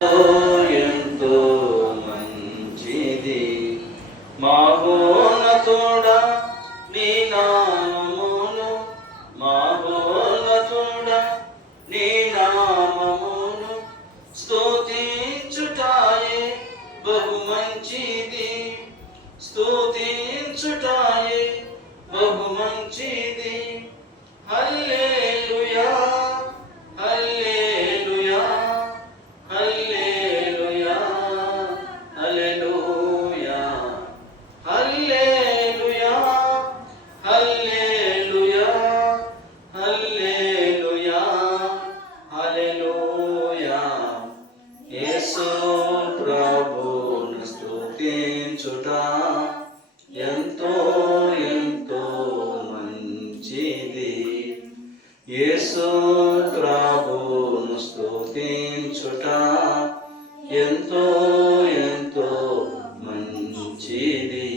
ఎంతో మంచిది మహోన్నతుడా నీ నామమును, మహోన్నతుడా నీ నామమును స్తుతించుటాయే బహు మంచిది, స్తుతించుటాయే బహు మంచిది. హల్లెలూయా హల్లెలూయా హల్లెలూయా హల్లెలూయా హల్లెలూయా హల్లెలూయా హల్లెలూయా హల్లెలూయా. యేసు ప్రభువును స్తుతించుట ఎంతో ఎంతో మంచిది. యేసు ప్రభువును స్తుతించుట ఎంతో ఎంతో మంచిది.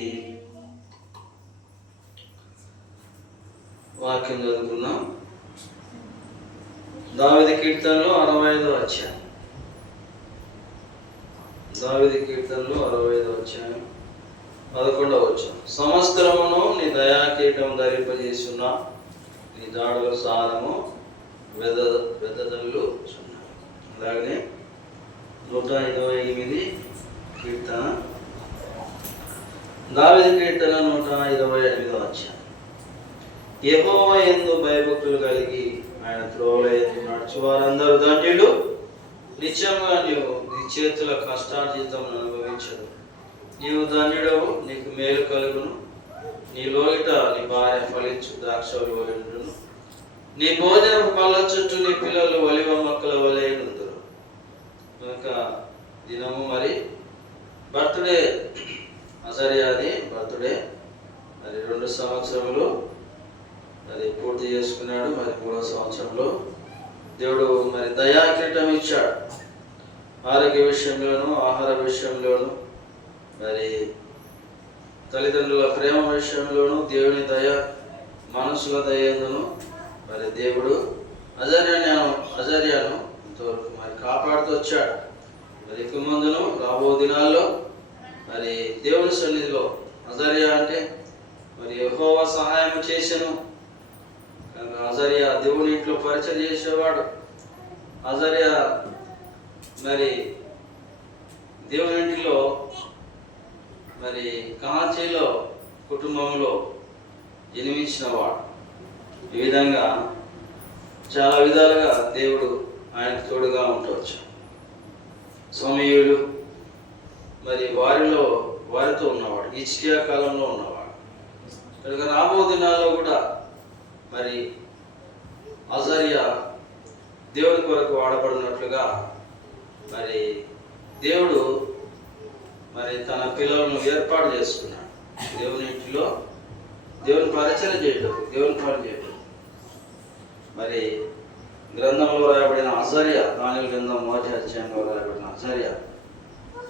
వాక్యం చదువుకున్నాం. దావీదు కీర్తనలు 65వ అధ్యాయం. దావీదు కీర్తనలు 65వ అధ్యాయం 11వ వచనం. సంవత్సరమును నీ దయాకీటం ధరింపజేస్తున్న నీ దాడుల సారము వెదజల్లు చున్నాయి. అలాగనే 128 కీర్తన, దావీదు కీర్తన 128వ అధ్యాయం. యెహోవా యందు భయభక్తులు కలిగి ఆయన త్రోవల యందు నడుచు వారందరూ ధన్యులు. నిత్యంగా నీవు నీ చేతుల కష్టార్జితం అనుభవించదు. నీవు ధన్యుడవు, నీకు మేలు కలుగును. నీ లోగిట నీ భార్య ఫలించు ద్రాక్షలు వలెను. నీ భోజనం పళ్ళ చుట్టూ నీ పిల్లలు ఒలివ మొక్కల వలె నుందురు. కనుక దినము మరి బర్త్డే, అజర్యాది బర్త్డే. మరి 2 సంవత్సరములు మరి పూర్తి చేసుకున్నాడు. మరి 3వ సంవత్సరంలో దేవుడు మరి దయాకీటం ఇచ్చాడు. ఆరోగ్య విషయంలోను, ఆహార విషయంలోను, మరి తల్లిదండ్రుల ప్రేమ విషయంలోను, దేవుని దయ, మనుషుల దయను మరి దేవుడు అజర్యాను ఇంతవరకు మరి కాపాడుతూ వచ్చాడు. మరి ఇక ముందును రాబో దినాల్లో మరి దేవుని సన్నిధిలో అజర్యా అంటే మరి యెహోవా సహాయం చేసెను. కనుక అజర్యా దేవుని ఇంట్లో పరిచయం చేసేవాడు. అజర్యా మరి దేవుని ఇంటిలో మరి కాంచీలో కుటుంబంలో జన్మించినవాడు. ఈ విధంగా చాలా విధాలుగా దేవుడు ఆయనకు తోడుగా ఉండవచ్చు. సమయుడు మరి వారితో ఉన్నవాడు, హిజ్కియా కాలంలో ఉన్నవాడు. కనుక రాబో దినాల్లో కూడా మరి అజర్యా దేవుని కొరకు వాడబడినట్లుగా మరి దేవుడు మరి తన పిల్లలను ఏర్పాటు చేసుకున్నాడు. దేవుని ఇంటిలో దేవుని పరిచయం చేయడం, దేవుని పని చేయడం. మరి గ్రంథంలో రాయబడిన అజర్యా, దానియేలు గ్రంథం 1వ అధ్యాయంలో రాయబడిన అజర్యా,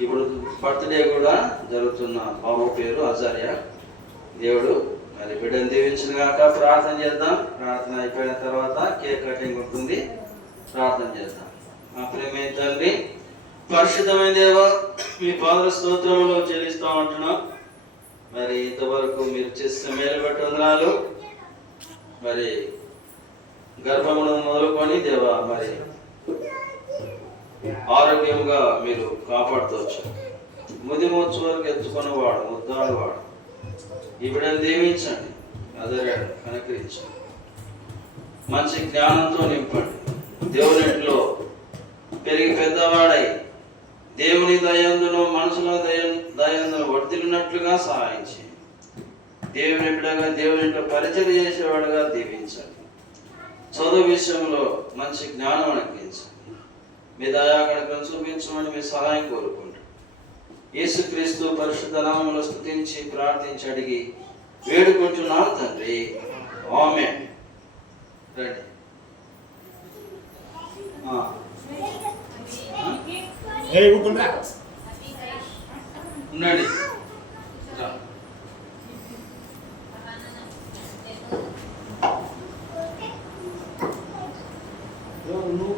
ఇప్పుడు బర్త్డే కూడా జరుగుతున్న బాబు పేరు అజర్యా. దేవుడు మరి బిడ్డను దీవించిన గాక. ప్రార్థన చేద్దాం. ప్రార్థన అయిపోయిన తర్వాత కేక్ కటింగ్ ఉంటుంది. ప్రార్థన చేద్దాం. మా ప్రియమైన తండ్రి, పరిశుద్ధమైన దేవా, మీ పాదల స్తోత్రంలో చెల్లిస్తా ఉంటున్నాం. మరి ఇంతవరకు మీరు చేసిన మేలు బట్టి వందనాలు. మరి గర్భమును మొదలుకొని దేవా మరి ఆరోగ్యంగా మీరు కాపాడుతవచ్చు. ముదిమోచ్చు వరకు ఎత్తుకున్నవాడు, ముద్దాడువాడు. ఈ బిడ్డను దీవించండి, అదరాడు కనకరించండి, మంచి జ్ఞానంతో నింపండి. దేవుని ఇంట్లో పెరిగి పెద్దవాడై దేవుని దయందును మనుషుల దయందును వర్ధిల్లినట్లుగా సహాయం చేయండి. దేవుని బిడ్డగా దేవుని ఇంట్లో పరిచయం చేసేవాడుగా దీవించండి. చదువు విషయంలో మంచి జ్ఞానం అనుగ్రహించండి. మీ దయాకణకం చూపించమని మీ సహాయం కోరుకుంటాం. యేసుక్రీస్తు పరిశుద్ధ నామములో స్తుతించి ప్రార్థించి అడిగి వేడుకుంటున్నాం తండ్రి. ఆమేన్. రండి. ఉండండి. నువ్వు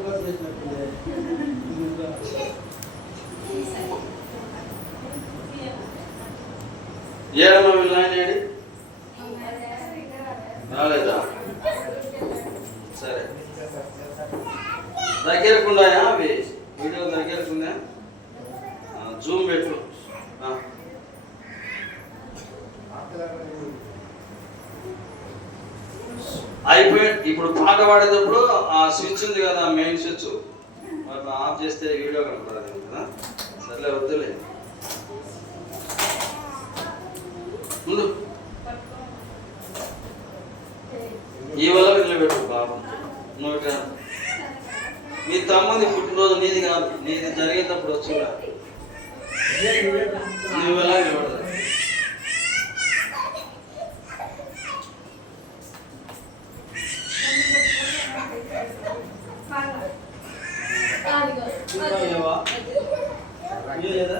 ఏడమ్మా వీళ్ళు ఆయన ఏడి రాలేదా? సరే, దగ్గరకుండాయా అవి? వీడియో దగ్గరకుందా? జూమ్ పెట్టు. అయిపోయింది. ఇప్పుడు పాట పాడేటప్పుడు ఆ స్విచ్ ఉంది కదా, మెయిన్ స్విచ్, వాటిని ఆఫ్ చేస్తే వీడియో కనపడదు కదా. సర్లే, వద్దులే. ముందు ఈ వల్ల నిలబెట్టు బాబు. నువ్వు మీ తమ్ముది పుట్టినరోజు నీది కాదు, నీది జరిగేటప్పుడు వచ్చి నువ్వు ఎలా నిలబడదు. లేదా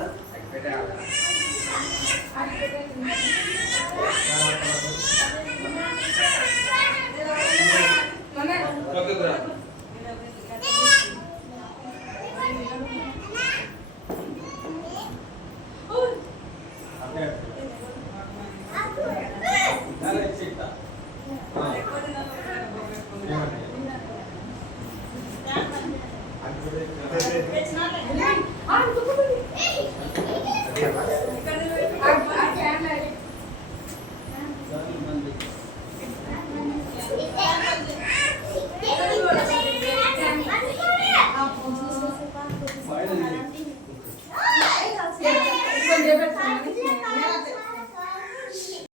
Yeah.